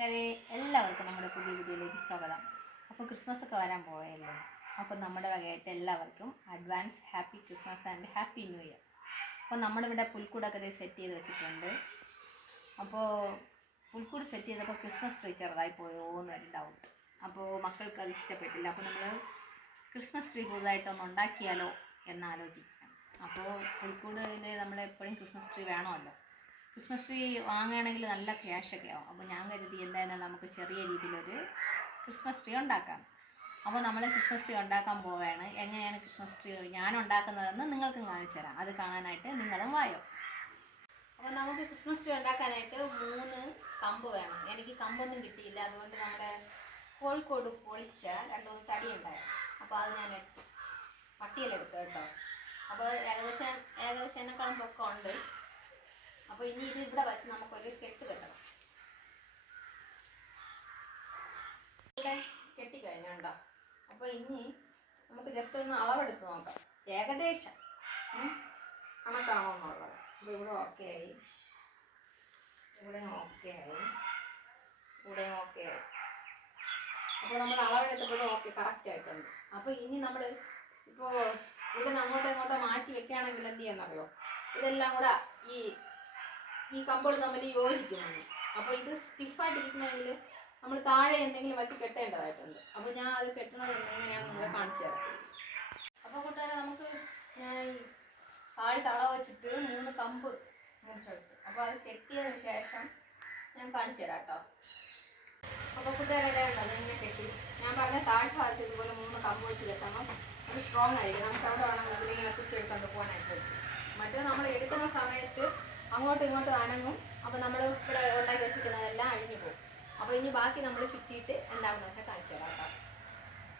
കൂട്ടുകാരെ എല്ലാവർക്കും നമ്മുടെ പുതിയ വീഡിയോയിലേക്ക് സ്വാഗതം. അപ്പോൾ ക്രിസ്മസ് ഒക്കെ വരാൻ പോയല്ലോ. അപ്പോൾ നമ്മുടെ വകയായിട്ട് എല്ലാവർക്കും advance happy Christmas and happy new year. അപ്പോൾ നമ്മുടെ ഇവിടെ പുൽക്കൂടൊക്കെ സെറ്റ് ചെയ്ത് വെച്ചിട്ടുണ്ട്. അപ്പോൾ പുൽക്കൂട് സെറ്റ് ചെയ്തപ്പോൾ ക്രിസ്മസ് ട്രീ ചെറുതായി പോയോ എന്നൊരു ഡൗട്ട്. അപ്പോൾ മക്കൾക്ക് അത് ഇഷ്ടപ്പെട്ടില്ല. അപ്പോൾ നമ്മൾ ക്രിസ്മസ് ട്രീ പുതുതായിട്ടൊന്ന് ഉണ്ടാക്കിയാലോ എന്നാലോചിക്കണം. അപ്പോൾ പുൽക്കൂടിൽ നമ്മളെപ്പോഴും ക്രിസ്മസ് ട്രീ വേണമല്ലോ. ക്രിസ്മസ് ട്രീ വാങ്ങുകയാണെങ്കിൽ നല്ല ക്യാഷൊക്കെ ആവും. അപ്പോൾ ഞാൻ കരുതി എന്തായാലും നമുക്ക് ചെറിയ രീതിയിലൊരു ക്രിസ്മസ് ട്രീ ഉണ്ടാക്കാം. അപ്പോൾ നമ്മൾ ക്രിസ്മസ് ട്രീ ഉണ്ടാക്കാൻ പോവുകയാണ്. എങ്ങനെയാണ് ക്രിസ്മസ് ട്രീ ഞാൻ ഉണ്ടാക്കുന്നതെന്ന് നിങ്ങൾക്കും കാണിച്ചു തരാം. അത് കാണാനായിട്ട് നിങ്ങളും വായോ. അപ്പോൾ നമുക്ക് ക്രിസ്മസ് ട്രീ ഉണ്ടാക്കാനായിട്ട് 3 കമ്പ് വേണം. എനിക്ക് കമ്പൊന്നും കിട്ടിയില്ല. അതുകൊണ്ട് നമ്മുടെ കോഴിക്കോട് പൊളിച്ച 2-3 തടി ഉണ്ടായിരുന്നു. അപ്പോൾ അത് ഞാൻ എടുത്തു, പട്ടിയിലെടുത്തു കേട്ടോ. അപ്പോൾ ഏകദേശം എന്നെക്കാളും പൊക്കമുണ്ട്. അപ്പോൾ ഇനി ഇത് ഇവിടെ വെച്ച് നമുക്കൊരു കെട്ട് കെട്ടണം. ഇവിടെ കെട്ടിക്കഴിഞ്ഞുണ്ടോ. അപ്പോൾ ഇനി നമുക്ക് ജസ്റ്റ് ഒന്ന് അളവെടുത്ത് നോക്കാം, ഏകദേശം കണക്കാണോ എന്നുള്ളത്. അപ്പോൾ ഇവിടെ ഓക്കെ ആയി, ഇവിടെ ഓക്കെ ആയി, ഇവിടെ ഓക്കെ ആയി. അപ്പോൾ നമ്മൾ അളവെടുത്തപ്പോഴും ഓക്കെ കറക്റ്റ് ആയിട്ടുണ്ട്. അപ്പോൾ ഇനി നമ്മൾ ഇപ്പോൾ ഇവിടെ നിന്ന് അങ്ങോട്ടോ ഇങ്ങോട്ടോ മാറ്റി വെക്കുകയാണെങ്കിൽ എന്ത് ചെയ്യാന്നറിയോ, ഇതെല്ലാം കൂടെ ഈ കമ്പോട് തമ്മിൽ യോജിക്കുന്നുണ്ട്. അപ്പോൾ ഇത് സ്റ്റിഫായിട്ടിരിക്കണമെങ്കിൽ നമ്മൾ താഴെ എന്തെങ്കിലും വെച്ച് കെട്ടേണ്ടതായിട്ടുണ്ട്. അപ്പോൾ ഞാൻ അത് കെട്ടുന്നത് എങ്ങനെയാണ് നിങ്ങളെ കാണിച്ചു തരാം. അപ്പോൾ കൂട്ടുകാരെ നമുക്ക് ഞാൻ താഴെ തള വെച്ചിട്ട് 3 കമ്പ് മുറിച്ചെടുത്തു. അപ്പോൾ അത് കെട്ടിയതിന് ശേഷം ഞാൻ കാണിച്ചു തരാം കേട്ടോ. അപ്പോൾ കൂട്ടുകാരുടെ ഉണ്ടോ ഇങ്ങനെ കെട്ടി ഞാൻ പറഞ്ഞ താഴെ ഭാഗത്ത് ഇതുപോലെ 3 കമ്പ് വെച്ച് കെട്ടണം. അത് സ്ട്രോങ് ആയിരിക്കും. നമുക്ക് അവിടെ വേണം മുകളിലിങ്ങനെ കുത്തിയെടുത്തോണ്ട് പോകാനായിട്ട് പറ്റും. മറ്റേ നമ്മൾ എടുക്കുന്ന സമയത്ത് അങ്ങോട്ടും ഇങ്ങോട്ടും അനങ്ങും. അപ്പോൾ നമ്മൾ ഇവിടെ ഉണ്ടാക്കി വെച്ചിരിക്കുന്നതെല്ലാം അഴിഞ്ഞു പോകും. അപ്പോൾ ഇനി ബാക്കി നമ്മൾ ചുറ്റിയിട്ട് എന്താണെന്ന് വെച്ചാൽ കാണിച്ചു തരാം കേട്ടോ.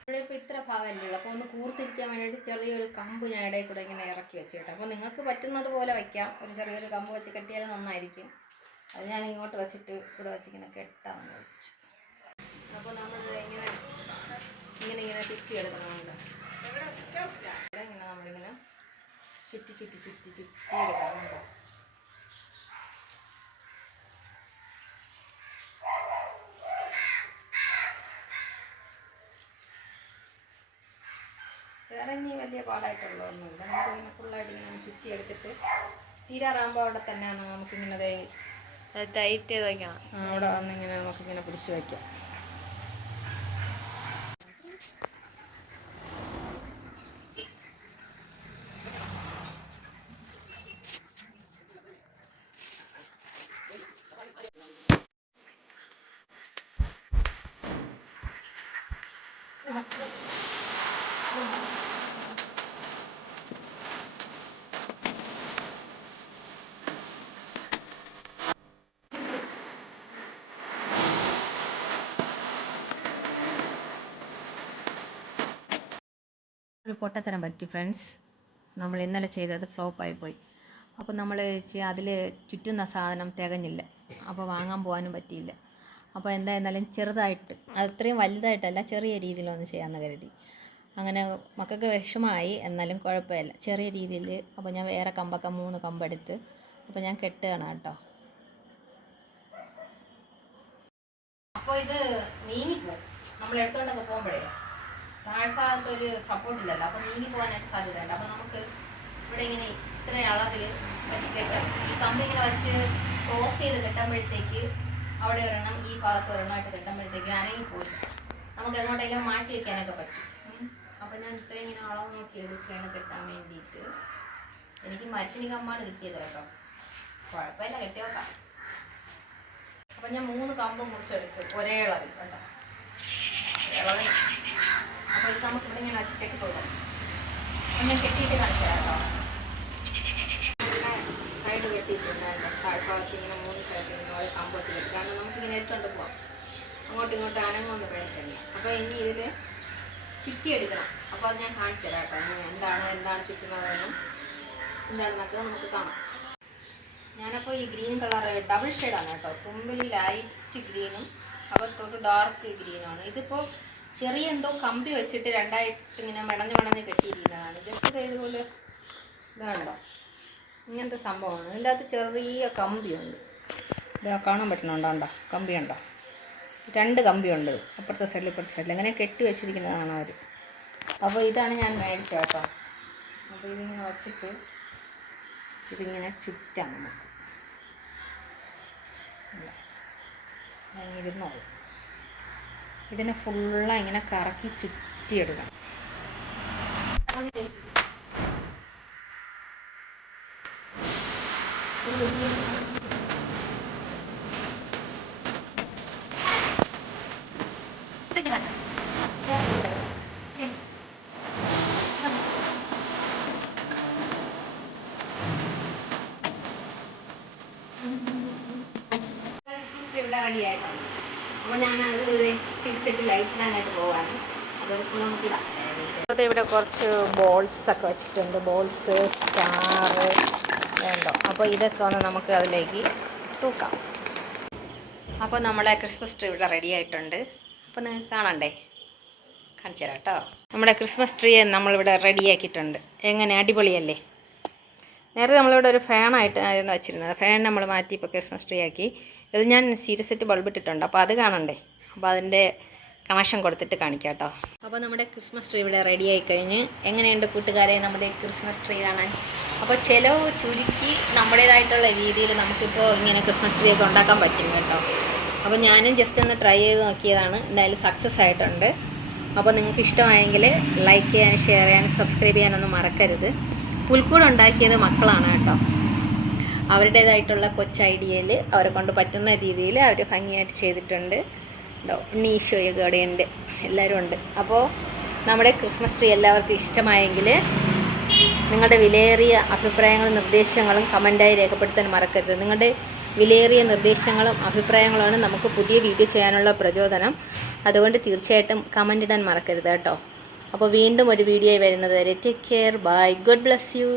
ഇവിടെ ഇപ്പോൾ ഇത്ര ഭാഗമല്ലേ ഉള്ളൂ. അപ്പോൾ ഒന്ന് കൂർത്തിരിക്കാൻ വേണ്ടിയിട്ട് ചെറിയൊരു കമ്പ് ഞാൻ ഇടയിൽ കൂടെ ഇങ്ങനെ ഇറക്കി വെച്ച് കേട്ടോ. അപ്പോൾ നിങ്ങൾക്ക് പറ്റുന്നത് പോലെ വയ്ക്കാം. ഒരു ചെറിയൊരു കമ്പ് വെച്ച് കെട്ടിയാൽ നന്നായിരിക്കും. അത് ഞാൻ ഇങ്ങോട്ട് വെച്ചിട്ട് ഇവിടെ വെച്ചിങ്ങനെ കെട്ടാമെന്ന് വെച്ചു. അപ്പോൾ നമ്മൾ ഇങ്ങനെ ചുറ്റിയെടുക്കണമുണ്ട്. ഇങ്ങനെ നമ്മളിങ്ങനെ ചുറ്റിയെടുക്കാറുണ്ട്. വേറെ ഇനി വലിയ പാടായിട്ടുള്ളതൊന്നുമില്ല. നമുക്കിങ്ങനെ ഫുള്ളായിട്ട് ഇങ്ങനെ ചുറ്റിയെടുത്തിട്ട് തീരാറാകുമ്പോൾ അവിടെ തന്നെയാണ് നമുക്കിങ്ങനെ ടൈറ്റ് ചെയ്ത് വയ്ക്കണം. അവിടെ വന്നിങ്ങനെ നമുക്കിങ്ങനെ പിടിച്ച് വയ്ക്കാം. ഒരു പൊട്ടത്തരം പറ്റി ഫ്രണ്ട്സ്. നമ്മൾ ഇന്നലെ ചെയ്തത് ഫ്ലോപ്പായി പോയി. അപ്പോൾ നമ്മൾ അതിൽ ചുറ്റുന്ന സാധനം തികഞ്ഞില്ല. അപ്പോൾ വാങ്ങാൻ പോകാനും പറ്റിയില്ല. അപ്പോൾ എന്തായിരുന്നാലും ചെറുതായിട്ട്, അത്രയും വലുതായിട്ടല്ല, ചെറിയ രീതിയിലൊന്ന് ചെയ്യാമെന്ന് കരുതി. അങ്ങനെ മക്കൾക്ക് വിഷമമായി. എന്നാലും കുഴപ്പമില്ല, ചെറിയ രീതിയിൽ. അപ്പോൾ ഞാൻ വേറെ കമ്പൊക്കെ 3 കമ്പെടുത്ത് അപ്പോൾ ഞാൻ കെട്ടുകയാണ് കേട്ടോ. അപ്പോൾ ഇത് നീങ്ങിപ്പോവും നമ്മൾ എടുത്തുകൊണ്ടൊക്കെ പോകുമ്പോഴേ. താഴ്ഭാഗത്തൊരു സപ്പോർട്ടില്ലല്ലോ. അപ്പോൾ നീങ്ങി പോകാനായിട്ട് സാധ്യതയുണ്ട്. അപ്പോൾ നമുക്ക് ഇവിടെ ഇങ്ങനെ ഇത്ര അളവിൽ വെച്ച് കെട്ടാം. ഈ കമ്പ് ഇങ്ങനെ വെച്ച് ക്രോസ് ചെയ്ത് കെട്ടുമ്പോഴത്തേക്ക് അവിടെ ഒരെണ്ണം, ഈ ഭാഗത്ത് ഒരെണ്ണമായിട്ട് കെട്ടുമ്പോഴത്തേക്ക് അനങ്ങിപ്പോയില്ല. നമുക്ക് എങ്ങോട്ടെങ്കിലും മാറ്റി വയ്ക്കാനൊക്കെ പറ്റും. അപ്പോൾ ഞാൻ ഇത്രയും ഇങ്ങനെ അളവ് നോക്കി എടുക്കുകയാണ് കെട്ടാൻ വേണ്ടിയിട്ട്. എനിക്ക് മരച്ചിനി കമ്പാണ് കിട്ടിയത് കേട്ടോ. കുഴപ്പമില്ല, കെട്ടി വെക്കാം. അപ്പം ഞാൻ 3 കമ്പ് മുറിച്ചെടുത്ത് ഒരേ അളവിൽ കേട്ടോ. അപ്പോൾ ഇത് നമുക്ക് ഇവിടെ ഇങ്ങനെ വെച്ച് കെട്ടിപ്പോകാം. അപ്പം ഞാൻ കെട്ടിയിട്ട് കാണിച്ചു തരാം കേട്ടോ. ഇങ്ങനെ സൈഡ് കെട്ടിയിട്ടുണ്ട്. താഴ്ഭാഗത്ത് ഇങ്ങനെ 3 സൈഡിൽ ഇങ്ങനെ ഓരോ കമ്പ് വെച്ച് കെട്ടി. കാരണം നമുക്കിങ്ങനെ എടുത്തുകൊണ്ട് പോകാം. അങ്ങോട്ടും ഇങ്ങോട്ടും അനങ്ങൊന്നും പേടിക്കണ്ട. അപ്പോൾ ഇനി ഇതിൽ ചുറ്റിയെടുക്കണം. അപ്പോൾ അത് ഞാൻ കാണിച്ചു തരാം കേട്ടോ. എന്താണ് ചുറ്റുന്നതെന്നും എന്താണെന്നൊക്കെ നമുക്ക് കാണാം. ഞാനപ്പോൾ ഈ ഗ്രീൻ കളർ ഡബിൾ ഷെയ്ഡാണ് കേട്ടോ. തുമ്പിൽ ലൈറ്റ് ഗ്രീനും അകത്തോട്ട് ഡാർക്ക് ഗ്രീനുമാണ്. ഇതിപ്പോൾ ചെറിയ എന്തോ കമ്പി വെച്ചിട്ട് 2ആയിട്ട് ഇങ്ങനെ മെടഞ്ഞ് കെട്ടിയിരിക്കുന്നതാണ്. ജസ്റ്റ് ഇതുപോലെ ഇതുണ്ടോ, ഇങ്ങനത്തെ സംഭവമാണ്. ഇതിൻ്റെ അകത്ത് ചെറിയ കമ്പിയുണ്ട്. ഇതാ കാണാൻ പറ്റുന്നുണ്ടോ, കമ്പിയുണ്ടോ? 2 കമ്പിയുണ്ട്, അപ്പുറത്തെ സൈഡിൽ ഇപ്പുറത്തെ സൈഡിൽ അങ്ങനെ കെട്ടി വെച്ചിരിക്കുന്നതാണ് അവർ. അപ്പോൾ ഇതാണ് ഞാൻ മേടിച്ചത് കേട്ടോ. അപ്പോൾ ഇതിങ്ങനെ വച്ചിട്ട് ഇതിങ്ങനെ ചുറ്റാം നമുക്ക്. ഇരുന്നത് ഇതിനെ ഫുള്ള് ഇങ്ങനെ കറക്കി ചുറ്റിയെടുക്കണം. ഇവിടെ റെഡിയായിട്ടുണ്ട്. അപ്പോൾ ഞാനത് തിരിച്ചിട്ട് ലൈറ്റിനാനായിട്ട് പോവാണ്. അപ്പോൾ നമുക്കിടാം. അപ്പോൾ ഇവിടെ കുറച്ച് ബോൾസൊക്കെ വെച്ചിട്ടുണ്ട്. ബോൾസ്, സ്റ്റാർ വേണ്ടോ. അപ്പോൾ ഇതൊക്കെ ഒന്ന് നമുക്ക് അതിലേക്ക് തൂക്കാം. അപ്പോൾ നമ്മളെ ക്രിസ്മസ് ട്രീ ഇവിടെ റെഡി ആയിട്ടുണ്ട്. അപ്പോൾ നിങ്ങൾക്ക് കാണണ്ടേ, കാണിച്ചു തരാം കേട്ടോ. നമ്മുടെ ക്രിസ്മസ് ട്രീ നമ്മളിവിടെ റെഡിയാക്കിയിട്ടുണ്ട്. എങ്ങനെ, അടിപൊളിയല്ലേ? നേരത്തെ നമ്മളിവിടെ ഒരു ഫാനായിട്ട് ആയിരുന്നു വെച്ചിരുന്നത്. ഫാൻ നമ്മൾ മാറ്റി ഇപ്പോൾ ക്രിസ്മസ് ട്രീ ആക്കി. ഇത് ഞാൻ സീരിയസായിട്ട് ബൾബ് ഇട്ടിട്ടുണ്ട്. അപ്പോൾ അത് കാണണ്ടേ, അപ്പോൾ അതിൻ്റെ കണക്ഷൻ കൊടുത്തിട്ട് കാണിക്കാം കേട്ടോ. അപ്പോൾ നമ്മുടെ ക്രിസ്മസ് ട്രീ ഇവിടെ റെഡി ആയി കഴിഞ്ഞ്. എങ്ങനെയുണ്ട് കൂട്ടുകാരെ നമ്മുടെ ക്രിസ്മസ് ട്രീ കാണാൻ? അപ്പോൾ ചിലവ് ചുരുക്കി നമ്മുടേതായിട്ടുള്ള രീതിയിൽ നമുക്കിപ്പോൾ ഇങ്ങനെ ക്രിസ്മസ് ട്രീ ഒക്കെ ഉണ്ടാക്കാൻ പറ്റും കേട്ടോ. അപ്പോൾ ഞാനും ജസ്റ്റ് ഒന്ന് ട്രൈ ചെയ്ത് നോക്കിയതാണ്. എന്തായാലും സക്സസ് ആയിട്ടുണ്ട്. അപ്പോൾ നിങ്ങൾക്ക് ഇഷ്ടമായെങ്കിൽ ലൈക്ക് ചെയ്യാനും ഷെയർ ചെയ്യാനും സബ്സ്ക്രൈബ് ചെയ്യാനൊന്നും മറക്കരുത്. പുൽക്കൂട് ഉണ്ടാക്കിയത് മക്കളാണ് കേട്ടോ. അവരുടേതായിട്ടുള്ള കൊച്ചു ഐഡിയയിൽ അവരെ കൊണ്ട് പറ്റുന്ന രീതിയിൽ അവർ ഭംഗിയായിട്ട് ചെയ്തിട്ടുണ്ട് കേട്ടോ. നീശോയൊക്കെ അവിടെയുണ്ട്, എല്ലാവരും ഉണ്ട്. അപ്പോൾ നമ്മുടെ ക്രിസ്മസ് ട്രീ എല്ലാവർക്കും ഇഷ്ടമായെങ്കിൽ നിങ്ങളുടെ വിലയേറിയ അഭിപ്രായങ്ങളും നിർദ്ദേശങ്ങളും കമൻറ്റായി രേഖപ്പെടുത്താൻ മറക്കരുത്. നിങ്ങളുടെ വിലയേറിയ നിർദ്ദേശങ്ങളും അഭിപ്രായങ്ങളുമാണ് നമുക്ക് പുതിയ വീഡിയോ ചെയ്യാനുള്ള പ്രചോദനം. അതുകൊണ്ട് തീർച്ചയായിട്ടും കമൻ്റ് ഇടാൻ മറക്കരുത് കേട്ടോ. അപ്പോൾ വീണ്ടും ഒരു വീഡിയോ വരുന്നത് വരെ take care, bye, God bless U.